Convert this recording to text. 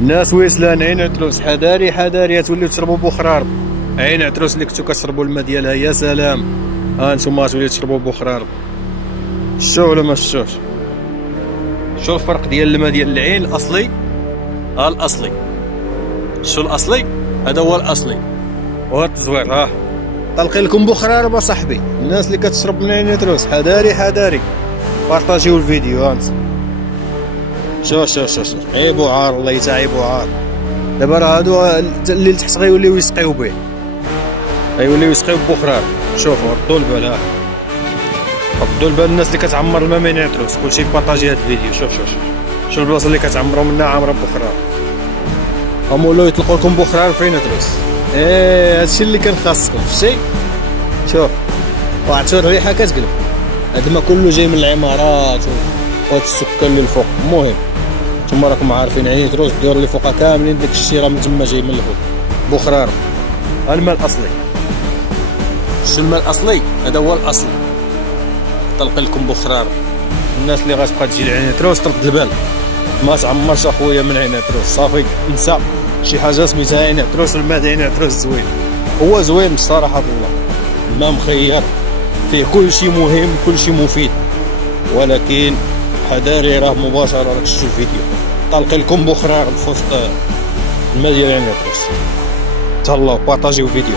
الناس ويسلان عين عتروس، حذاري حذاري توليو تشربوا بخرار. عين عتروس اللي كنتو كتشربوا الماء ديالها يا سلام، ها نتوما توليو تشربوا بخرار. شتو ولا ما شفتوش؟ شو الفرق ديال الماء ديال العين الاصلي؟ ها الاصلي، شو الاصلي؟ هذا هو الاصلي، وهذا التزوير. ها طلقي لكم بخرار صاحبي. الناس اللي كتشرب من عين عتروس حذاري حذاري، بارطاجيو الفيديو. ها انت شوف عيب وعار، والله تا عيب وعار. دابا راه هادو اللي تحت غيوليو يسقيو به، غيوليو يسقيو ببخرار. شوفوا ردوا البال، ها ردوا البال الناس اللي كتعمر الماء من عتروس. كلشي بارطاجي هاد الفيديو. شوف البلاصه اللي كتعمروا منها عامره ببخرار. هما ولاو يطلقوا لكم بخرار في عتروس. هادشي اللي كان خاصكم. شتي شوف واحد شويه الريحه كتقلب. هاد الماء كله جاي من العمارات وهاد السكان اللي الفوق. المهم نتوما راكم عارفين عين عتروس الديور اللي فوقها كاملين داكشي راه من تما جاي من الفوق بخرار. ها الماء الاصلي. شو الماء الاصلي؟ هذا هو الاصل. طلق لكم بخرار. الناس اللي غتبقى تجي لعين عتروس ترد البال، ما تعمرش اخويا من عين عتروس. صافي انسى شي حاجه سميتها عين عتروس. الماء ديال عين عتروس زوين، هو زوين بصراحه الله. الماء مخير فيه كلشي مهم كلشي مفيد، ولكن حذاري راه مباشره. راك شفتوا الفيديو. طلق لكم بخرار في وسط الماء ديال عين عتروس. تهلاو بارطاجيو الفيديو.